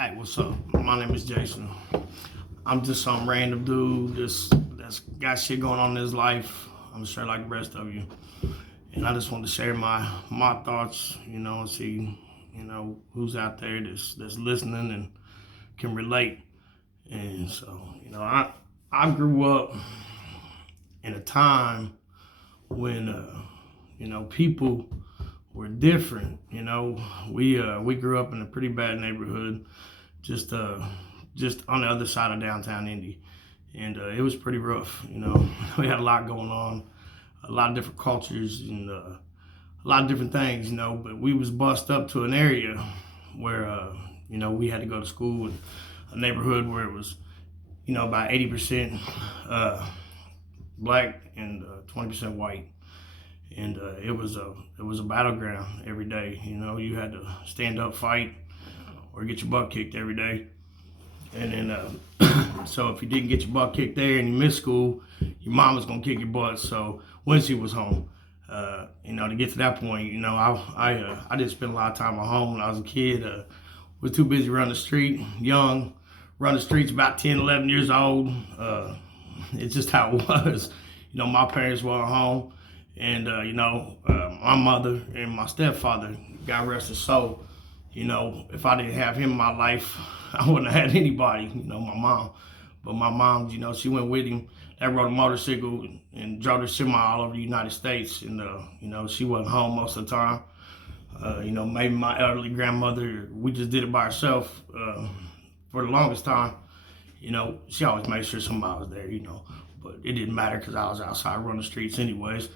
Hey, what's up? My name is Jason. I'm just some random dude that's got shit going on in his life. I'm sure like the rest of you. And I just want to share my thoughts, and see, who's out there that's listening and can relate. And so, I grew up in a time when people were different. We grew up in a pretty bad neighborhood, just uh just on the other side of downtown Indy, and it was pretty rough. We had a lot going on, a lot of different cultures, and a lot of different things. But we was bust up to an area where we had to go to school in a neighborhood where it was about 80% black and 20% white, and it was a battleground every day. You had to stand up, fight, or get your butt kicked every day. And then, so if you didn't get your butt kicked there and you missed school, your mom was gonna kick your butt. So when she was home, to get to that point, I didn't spend a lot of time at home when I was a kid. Was too busy running the street, young, run the streets about 10, 11 years old. It's just how it was. My parents were at home, and my mother and my stepfather, God rest his soul. If I didn't have him in my life, I wouldn't have had anybody, my mom. But my mom, she went with him. They rode a motorcycle and drove the semi all over the United States. And, she wasn't home most of the time. Maybe my elderly grandmother, we just did it by herself for the longest time. She always made sure somebody was there, but it didn't matter because I was outside running the streets anyways.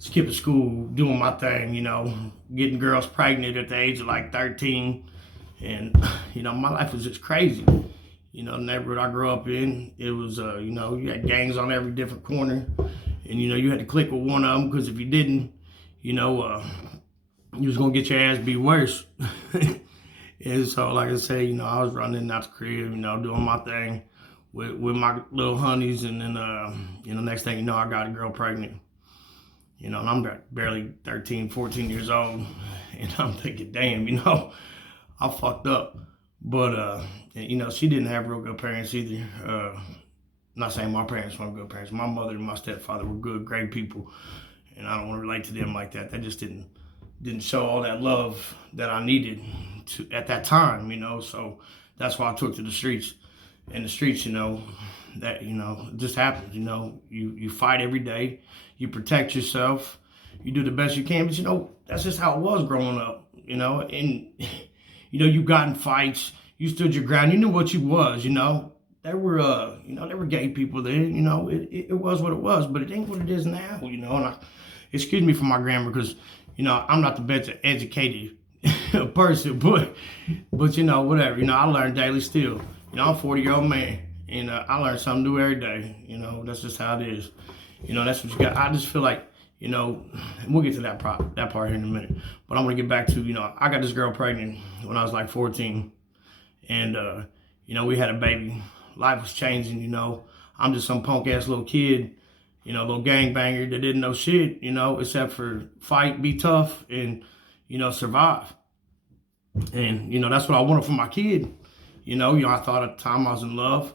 Skipping school, doing my thing, getting girls pregnant at the age of like 13. And, my life was just crazy. The neighborhood I grew up in, it was, you had gangs on every different corner. And, you had to click with one of them because if you didn't, you was going to get your ass beat worse. And so, like I said, I was running out the crib, doing my thing with my little honeys. And then, next thing you know, I got a girl pregnant. And I'm barely 13, 14 years old. And I'm thinking, damn, I fucked up. But, she didn't have real good parents either. Not saying my parents weren't good parents. My mother and my stepfather were good, great people. And I don't want to relate to them like that. They just didn't show all that love that I needed at that time, So that's why I took to the streets. In the streets, that, it just happens, You fight every day. You protect yourself. You do the best you can. But, that's just how it was growing up, And, you got in fights. You stood your ground. You knew what you was, There were, there were gay people there, It was what it was. But it ain't what it is now, And excuse me for my grammar because, I'm not the best educated person. But whatever. I learn daily still. I'm a 40-year-old man. And I learn something new every day. That's just how it is. That's what you got. I just feel like, we'll get to that part here in a minute. But I'm going to get back to, I got this girl pregnant when I was like 14. And, we had a baby. Life was changing, I'm just some punk-ass little kid, little gangbanger that didn't know shit, except for fight, be tough, and, survive. And, that's what I wanted for my kid. I thought at the time I was in love.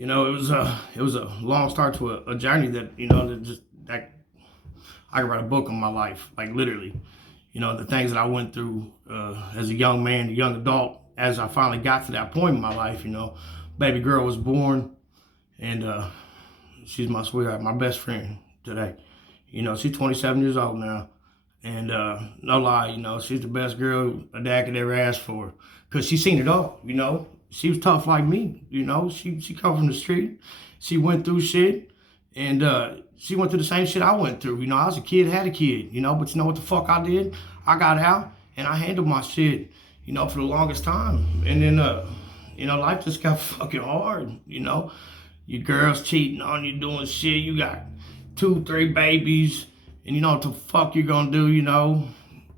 It was a long start to a journey that that I could write a book on my life, like literally. The things that I went through as a young man, a young adult, as I finally got to that point in my life. Baby girl was born, and she's my sweetheart, my best friend today. She's 27 years old now, and no lie, she's the best girl a dad could ever ask for, cause she's seen it all. She was tough like me, She come from the street. She went through shit, and she went through the same shit I went through. I was a kid, had a kid, But you know what the fuck I did? I got out and I handled my shit, for the longest time. And then, life just got fucking hard. Your girl's cheating on you, doing shit. You got 2, 3 babies, and you know what the fuck you're gonna do?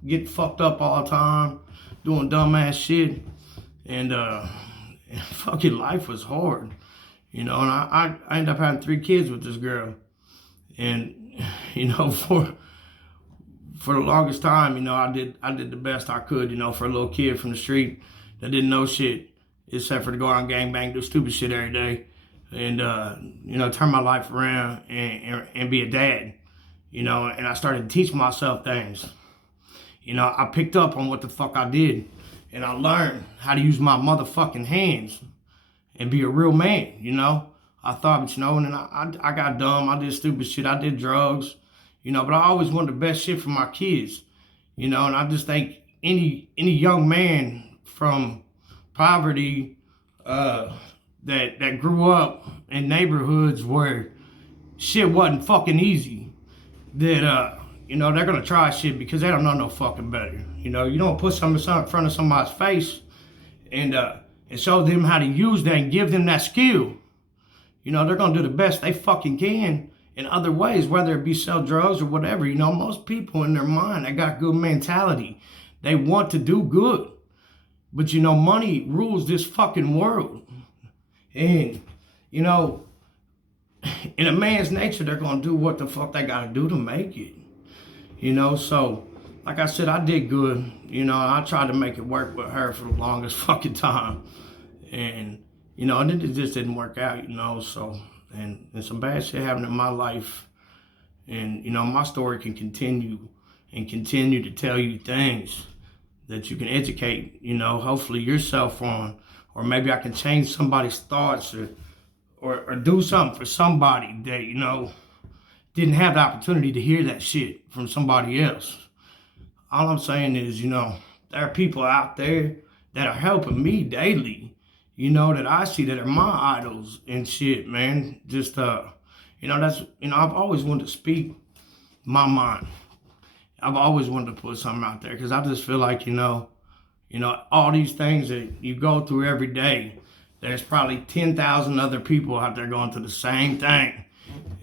Get fucked up all the time, doing dumbass shit, and fucking life was hard, And I ended up having 3 kids with this girl, and for the longest time, I did the best I could, for a little kid from the street, that didn't know shit except for to go out and gangbang, do stupid shit every day, and you know, turn my life around and be a dad. You know, and I started to teach myself things. You know, I picked up on what the fuck I did, and I learned how to use my motherfucking hands and be a real man. You know, I thought, you know, and then I got dumb. I did stupid shit. I did drugs. You know, but I always wanted the best shit for my kids. You know, and I just think any young man from poverty that grew up in neighborhoods where shit wasn't fucking easy, that you know, they're gonna try shit because they don't know no fucking better. You know, you don't put something in front of somebody's face and show them how to use that and give them that skill. You know, they're gonna do the best they fucking can in other ways, whether it be sell drugs or whatever. You know, most people in their mind, they got good mentality. They want to do good. But you know, money rules this fucking world. And, you know, in a man's nature, they're gonna do what the fuck they gotta do to make it. You know, so like I said, I did good. You know, I tried to make it work with her for the longest fucking time. And, you know, and it just didn't work out, you know, so, and some bad shit happened in my life. And, you know, my story can continue to tell you things that you can educate, you know, hopefully yourself on, or maybe I can change somebody's thoughts or do something for somebody that, you know, didn't have the opportunity to hear that shit from somebody else. All I'm saying is, you know, there are people out there that are helping me daily, you know, that I see that are my idols and shit, man. Just, you know, that's, you know, I've always wanted to speak my mind. I've always wanted to put something out there because I just feel like, you know, all these things that you go through every day, there's probably 10,000 other people out there going through the same thing.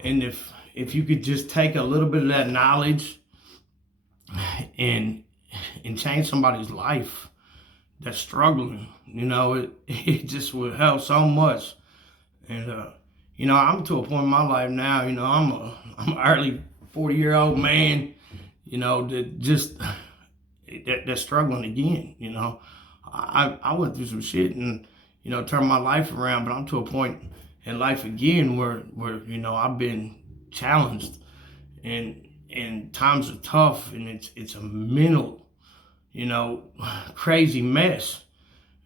And if you could just take a little bit of that knowledge and change somebody's life that's struggling, you know, it just would help so much. And you know, I'm to a point in my life now, you know, I'm an early 40-year-old man, you know, that's struggling again. You know, I went through some shit and, you know, turned my life around, but I'm to a point in life again where you know, I've been challenged and times are tough, and it's a mental, you know, crazy mess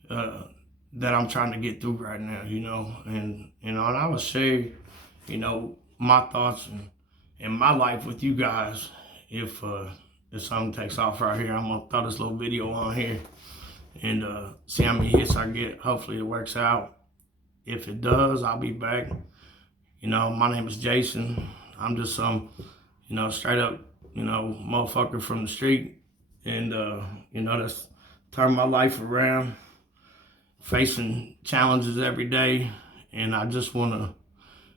that I'm trying to get through right now, you know. And you know, and I would share, you know, my thoughts and my life with you guys if something takes off right here. I'm gonna throw this little video on here and see how many hits I get. Hopefully it works out. If it does, I'll be back. You know, my name is Jason. I'm just some, you know, straight up, you know, motherfucker from the street. And, you know, that's turned my life around, facing challenges every day. And I just want to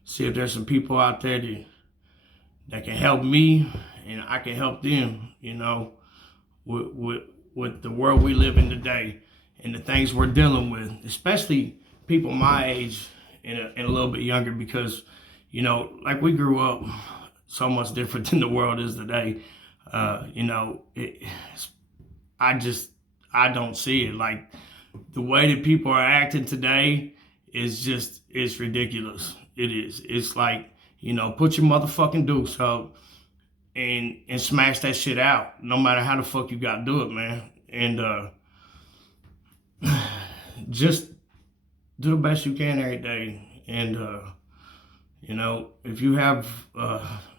see if there's some people out there that can help me and I can help them, you know, with the world we live in today and the things we're dealing with, especially people my age and a little bit younger, because, you know, like we grew up so much different than the world is today. You know, I don't see it. Like, the way that people are acting today is it's ridiculous. It is. It's like, you know, put your motherfucking dukes up and smash that shit out, no matter how the fuck you gotta do it, man. And just do the best you can every day. And you know, if you have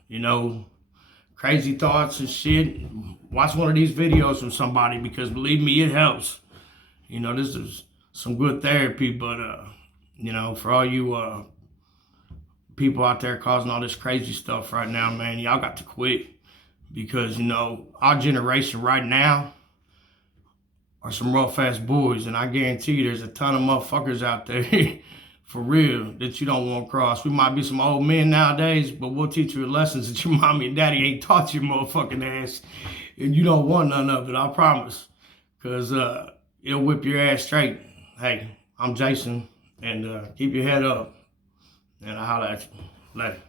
you know, crazy thoughts and shit, watch one of these videos from somebody, because believe me, it helps. You know, this is some good therapy. But you know, for all you people out there causing all this crazy stuff right now, man, y'all got to quit. Because, you know, our generation right now are some rough ass boys, and I guarantee you there's a ton of motherfuckers out there for real that you don't want to cross. We might be some old men nowadays, but we'll teach you lessons that your mommy and daddy ain't taught your motherfucking ass, and you don't want none of it, I promise. Because it'll whip your ass straight. Hey, I'm Jason, and keep your head up, and I'll holler at you later.